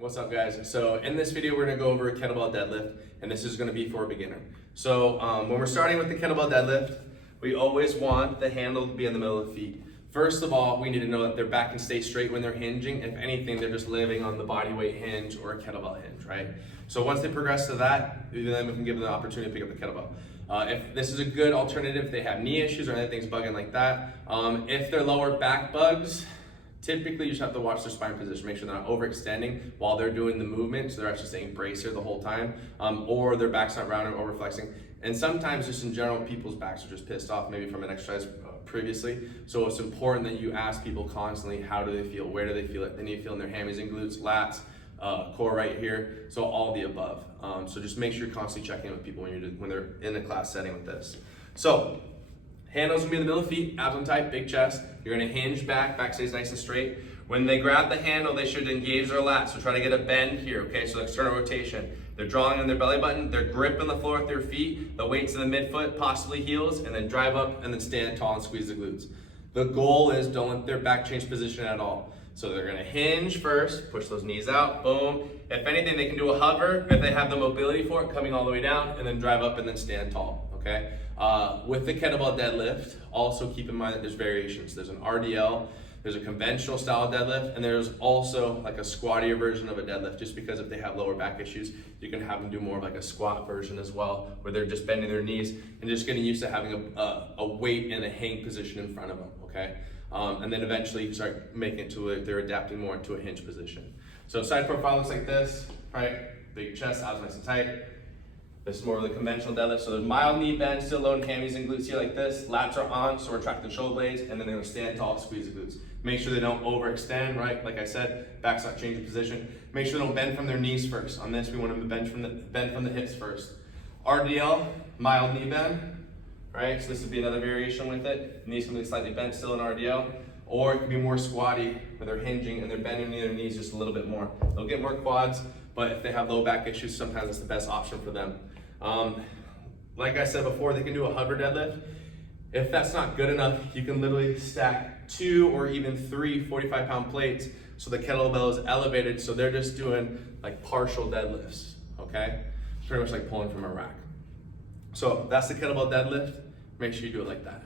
What's up, guys? So in this video, we're gonna go over a kettlebell deadlift, and this is gonna be for a beginner. So when we're starting with the kettlebell deadlift, we always want the handle to be in the middle of the feet. First of all, we need to know that their back can stay straight when they're hinging. If anything, they're just living on the body weight hinge or a kettlebell hinge, right? So once they progress to that, then we can give them the opportunity to pick up the kettlebell. If this is a good alternative, if they have knee issues or anything's bugging like that, if their lower back bugs, typically you just have to watch their spine position, make sure they're not overextending while they're doing the movement, so they're actually staying braced here the whole time, or their back's not round or over flexing. And sometimes just in general, people's backs are just pissed off maybe from an exercise previously. So it's important that you ask people constantly, how do they feel? Where do they feel it? They need to feel in their hammies and glutes, lats, core right here, so all the above. So just make sure you're constantly checking in with people when they're in a class setting with this. So handles gonna be in the middle of the feet, abs on tight, big chest. You're gonna hinge back stays nice and straight. When they grab the handle, they should engage their lats. So try to get a bend here, okay? So external rotation. They're drawing on their belly button, they're gripping the floor with their feet, the weight's in the midfoot, possibly heels, and then drive up and then stand tall and squeeze the glutes. The goal is don't let their back change position at all. So they're gonna hinge first, push those knees out, boom. If anything, they can do a hover if they have the mobility for it, coming all the way down, and then drive up and then stand tall, okay? With the kettlebell deadlift, also keep in mind that there's variations. There's an RDL, there's a conventional style deadlift, and there's also like a squattier version of a deadlift, just because if they have lower back issues, you can have them do more of like a squat version as well, where they're just bending their knees and just getting used to having a weight and a hang position in front of them, okay? And then eventually you start making it to they're adapting more into a hinge position. So side profile looks like this, right? Big chest, abs nice and tight. This is more of the conventional deadlift. So there's mild knee bend, still loading hammies and glutes here like this. Lats are on, so we're tracking the shoulder blades, and then they're gonna stand tall, squeeze the glutes. Make sure they don't overextend, right? Like I said, back's not changing position. Make sure they don't bend from their knees first. On this, we want them to bend from the hips first. RDL, mild knee bend, right? So this would be another variation with it. Knees can be slightly bent still in RDL. Or it can be more squatty, where they're hinging and they're bending their knees just a little bit more. They'll get more quads, but if they have low back issues, sometimes it's the best option for them. Like I said before, they can do a hover deadlift. If that's not good enough, you can literally stack 2 or even 3 45-pound plates so the kettlebell is elevated, so they're just doing like partial deadlifts, okay? Pretty much like pulling from a rack. So that's the kettlebell deadlift. Make sure you do it like that.